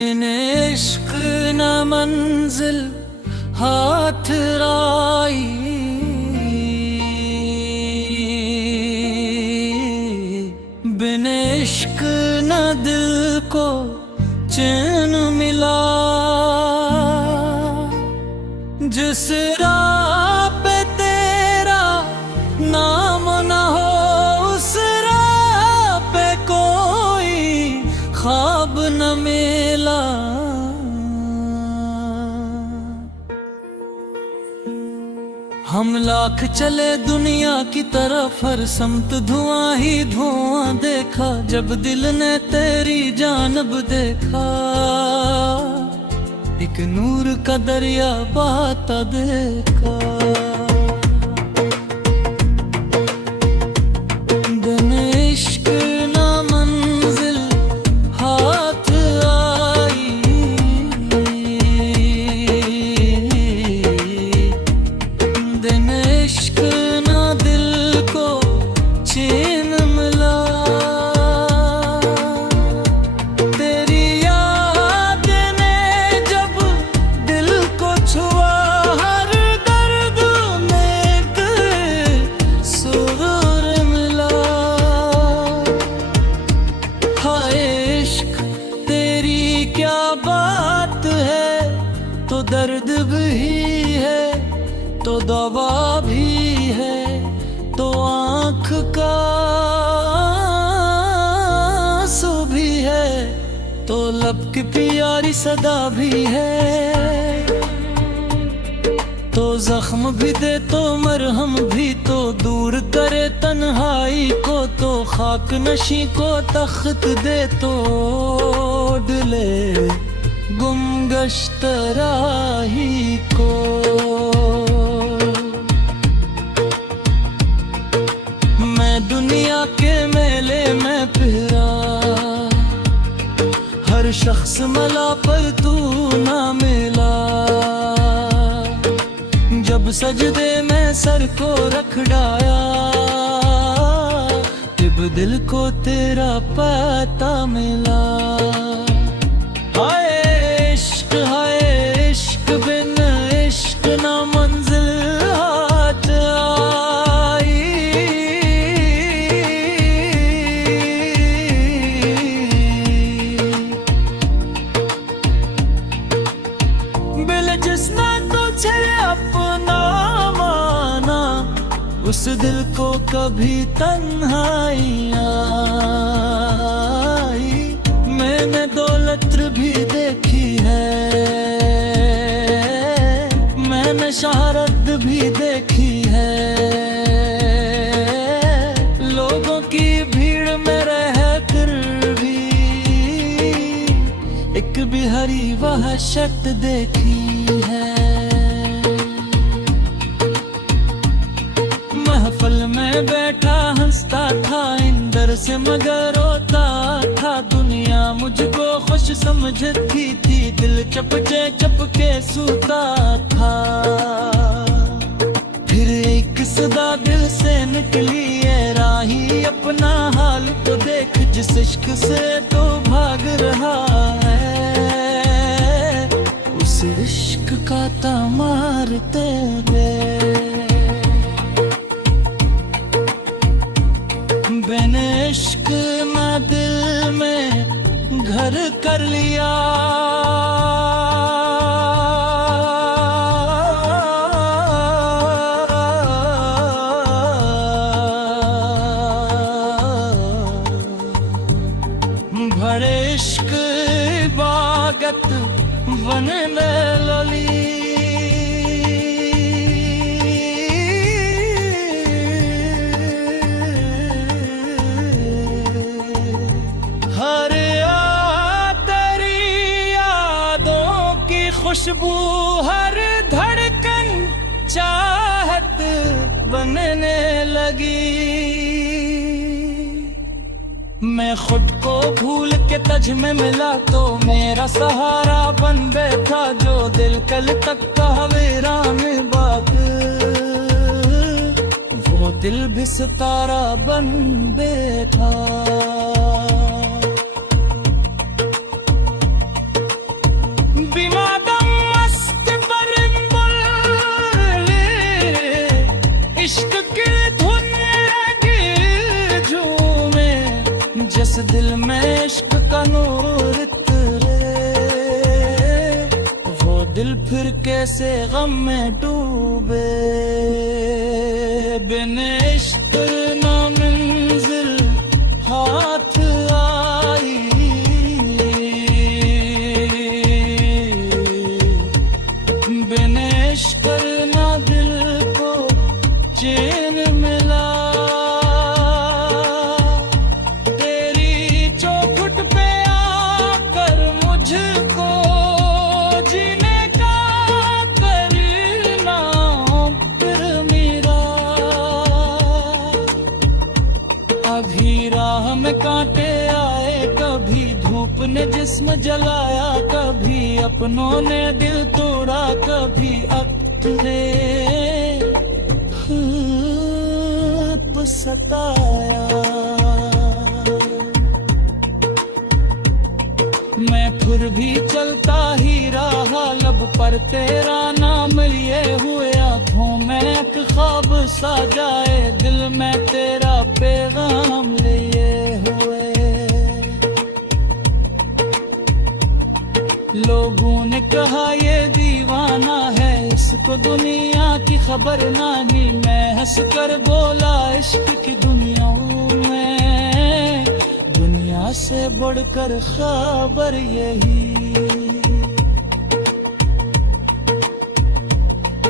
इश्क न मंजिल हाथ राई, बिन इश्क न दिल को चैन मिला। जिस राह पे तेरा नाम न हो, उस राह पे कोई ख्वाब न मिला। हम लाख चले दुनिया की तरफ, हर समत धुआं ही धुआं देखा। जब दिल ने तेरी जानब देखा, एक नूर का दरिया बहता देखा। बिन इश्क ना मंजिल हाथ आई, बिन इश्क ना दिल को चैन मिला। तेरी याद ने जब दिल को छुआ, हर दर्द में एक सुरूर मिला। हाय इश्क तेरी क्या बात है, तो दर्द भी है तो दवा भी है, तो आँख का आंसू भी है, तो लब की प्यारी सदा भी है। तो जख्म भी दे तो मरहम भी, तो दूर करे तन्हाई को, तो खाक नशी को तख्त दे, तो डले गुमगश्त राही को। मैं दुनिया के मेले में फिरा, हर शख्स मला पर तू ना मिला। जब सजदे में सर को रख डाया, जब दिल को तेरा पता मिला। हाय इश्क बिन इश्क ना मंजिल हाथ आई। बिल जिसने तुझे अपना माना, उस दिल को कभी तन्हाई आई। मैंने दौलत भी देखी है, मैंने शहरत भी देखी है। लोगों की भीड़ में रह कर भी एक भी हरी वहशत देखी है। महफल में बैठा हंसता था, इंदर से मगर रोता था। दुनिया मुझको खुश समझती थी, दिल चपके सूता था। फिर एक सदा दिल से निकली, ये राही अपना हाल तो देख। जिस इश्क से तो भाग रहा है, उस इश्क का मारते गए। बिन इश्क ना दिल में घर कर लिया। भरे इश्क इबादत बन लली। खुशबू हर धड़कन चाहत बनने लगी। मैं खुद को भूल के तज में मिला, तो मेरा सहारा बन बैठा। जो दिल कल तक का वीरान बात, वो दिल भी सितारा बन बैठा। दिल में इश्क का नूर उतरे, वो दिल फिर कैसे गम में डूबे। बिन इश्क ना मंजिल हाथ आई, बिन इश्क ना दिल को चैन मिला। तेरी चौखट पे आकर मुझको जीने का करना फिर मेरा। अभी राह में कांटे आए, कभी धूप ने जिस्म जलाया, कभी अपनों ने दिल तोड़ा, कभी अपने खुद सताया। मैं फिर भी चलता ही रहा, लब पर तेरा नाम लिए हुए, आँखों में एक ख्वाब सा जाए, दिल में तेरा पैगाम लिए हुए। लोगों ने कहा ये दीवाना है, इसको दुनिया की खबर नहीं। मैं हंस कर बोला इश्क की दुनिया में दुनिया से बढ़कर खबर यही।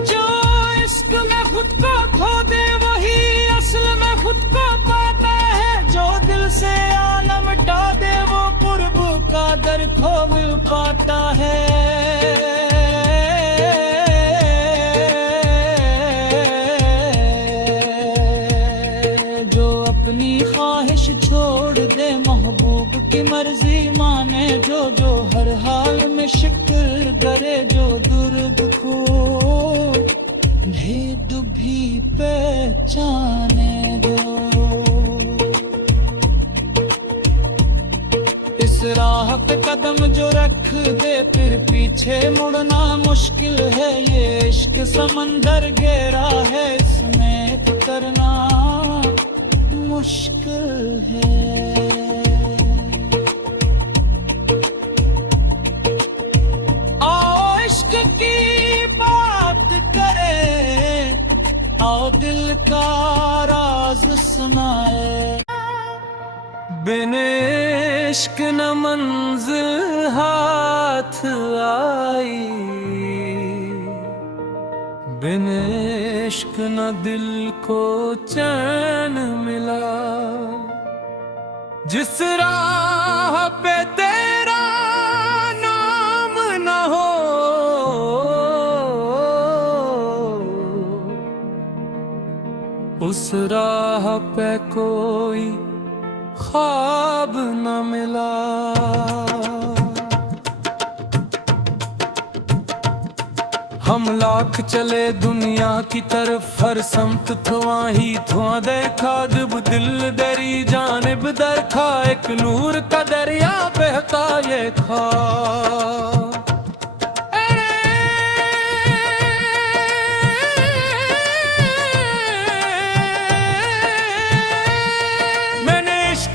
जो इश्क में खुद को खो दे वही असल में खुद को पाता है, जो दिल से आलम मिटा दे वो कुर्ब का दर खो पाता है। जो अपनी ख्वाहिश छोड़ दे महबूब की मर्जी माने, जो हर हाल में शुक्र करे, जो दुर्ग को भेद भी पहचाने दो। इस राह पे कदम जो रख दे फिर पीछे मुड़ना मुश्किल है, ये इश्क समंदर गहरा है, इसमें उतरना मुश्किल है। आओ इश्क की बात करें, आओ दिल का राज सुनाए। बिन इश्क न मंजिल हाथ आई, बिन इश्क न दिल को चैन मिला। जिस राह पे तेरा नाम न हो, उस राह पे कोई ख्वाब न मिला। हम लाख चले दुनिया की तरफ, हर समत धुआं ही धुआं देखा, जब दिल दरी जानिब दरखा, एक नूर का दरिया बहता ये था।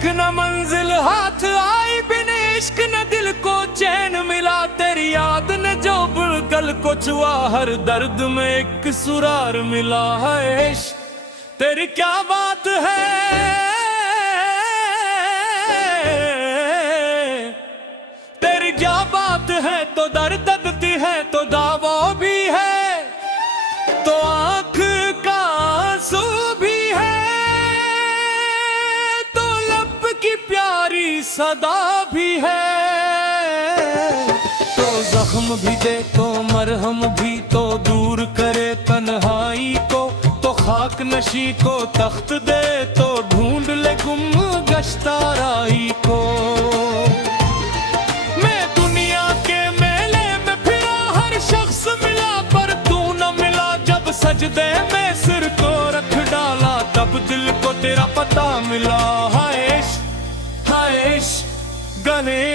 न मंजिल हाथ आई, बिन इश्क न दिल को चैन मिला। तेरी याद ने जो बुलगल को छुआ, हर दर्द में एक सुरार मिला है। इश्क तेरी क्या बात है, तेरी क्या बात है, तो दर्द देती है तो दावा भी है, तो आंख का आंसू भी है, प्यारी सदा भी है। तो जख्म भी दे तो मरहम भी, तो दूर करे तन्हाई को, तो खाक नशी को तख्त दे, तो ढूंढ ले गुम गश्ताराई को। मैं दुनिया के मेले में फिरा, हर शख्स मिला पर तू न मिला। जब सजदे में सिर को रख डाला, तब दिल को तेरा पता मिला। हाय गले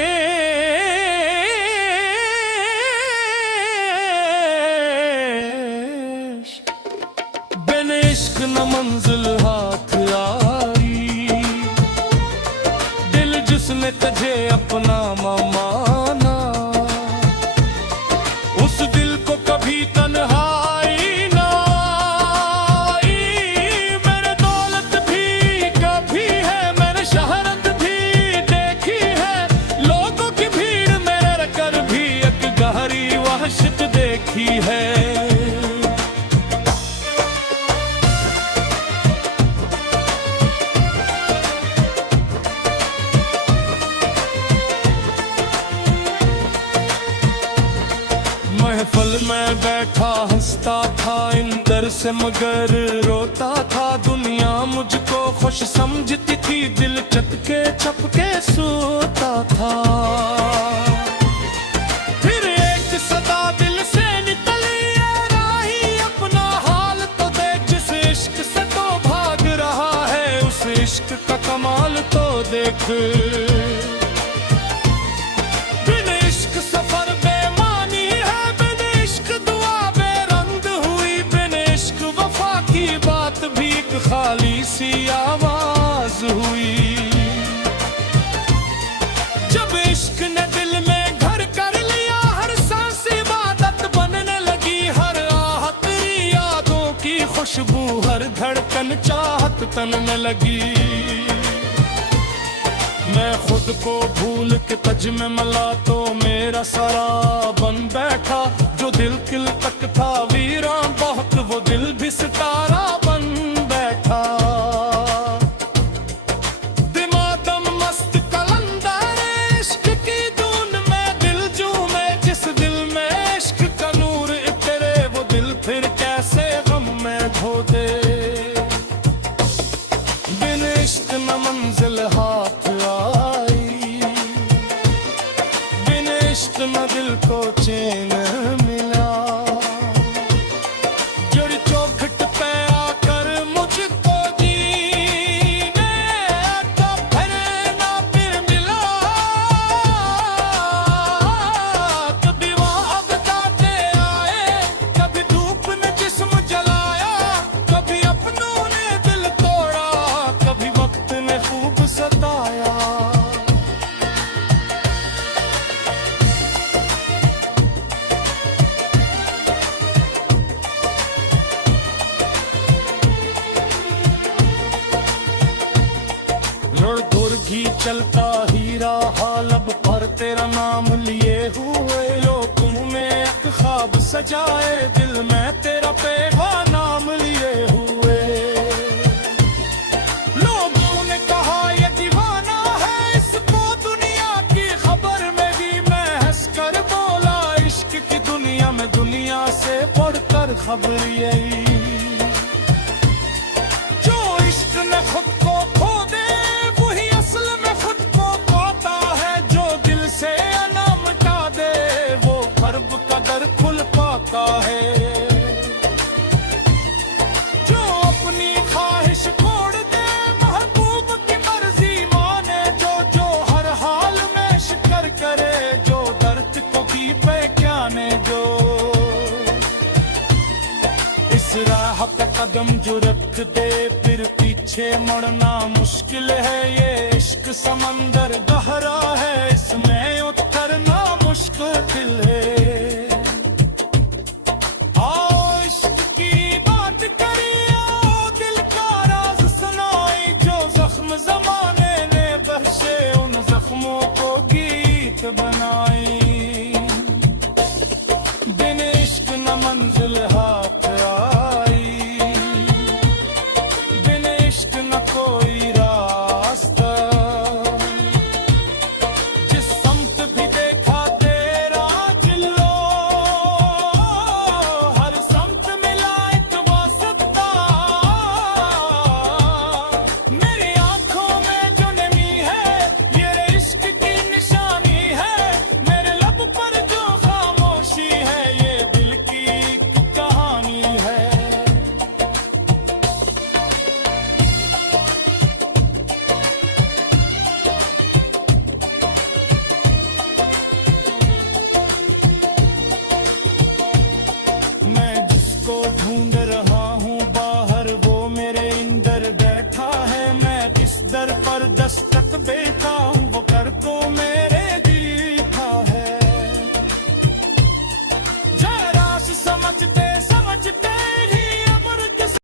बिन इश्क न मंजिल हाथ आई, दिल देखी है। महफिल में बैठा हंसता था इंदर से मगर रोता था। दुनिया मुझको खुश समझती थी, दिल चटके चपके सोता था। फिर एक सदा दिल से निकली ये राही, अपना हाल तो देख, जिस इश्क से तो भाग रहा है उस इश्क का कमाल तो देख। बिन इश्क सफर बेमानी है, बिन इश्क दुआ बेरंग हुई, बिन इश्क वफा की बात भी एक खाली सी आवाज हुई। जब इश्क ने दिल में घर कर लिया, हर सांस इबादत बनने लगी, हर आहत यादों की खुशबू, हर धड़कन चाहत तनने लगी। मैं खुद को भूल के तज में मला तो मेरा सारा बन बैठा। जो दिल किल तक था वीरान बहुत, वो दिल भी सितारा बन बैठा। दिमादम मस्त कलंदर इश्क की धुन में दिल झूमे, जिस दिल में इश्क का नूर इतरे, वो दिल फिर कैसे गम में धो दे। बिन इश्क न मंजिल हाथ आई, बिन इश्क न दिल को चैन मिला। जड़ चौखट पे आकर मुझको जीने तो फिर ना फिर मिला। कभी वहाँ बताते आए, कभी धूप ने जिस्म जलाया, कभी अपनों ने दिल तोड़ा, कभी वक्त ने खूब सताया। रुड़ घी चलता हीरा हालब पर तेरा नाम लिए हुए, लोगों में एक ख्वाब सजाए, दिल में तेरा पैगाम नाम लिए हुए। लोगों ने कहा ये दीवाना है, इसको दुनिया की खबर में भी मैं हंस कर बोला, इश्क की दुनिया में दुनिया से बढ़कर खबर यही। जो इश्क ने खुद को खो दे वही असल में खुद को पाता है, जो दिल से अना मिटा दे वो कर्ब का दर खुल पाता है। जो अपनी ख्वाहिश छोड़ दे महबूब की मर्जी माने, जो हर हाल में शिकर करे, जो दर्द को भी पहचाने, जो इस राह पे कदम जो रख दे फिर पीछे मुड़ना मुश्किल है। ये इश्क समंदर गहरा है, इसमें उतरना मुश्किल है। आओ इश्क की बात करिए, आओ दिल का राज सुनाई, जो जख्म जमाने ने बख्शे उन जख्मों को गीत बनाई। बिन इश्क न मंजिल हाथ आई, बिन इश्क न कोई रास्ता, जिस समत भी देखा तेरा जिलो, हर समत मिला एक वास्ता। मेरी आंखों में जो नमी है ये इश्क की निशानी है, मेरे लब पर जो खामोशी है ये दिल की एक कहानी है। मैं जिसको ढूंढ रहा हूँ बाहर वो मेरे अंदर बैठा है, मैं किस दर पर दस्तक देता हूँ वो कर को मेरे जीता है।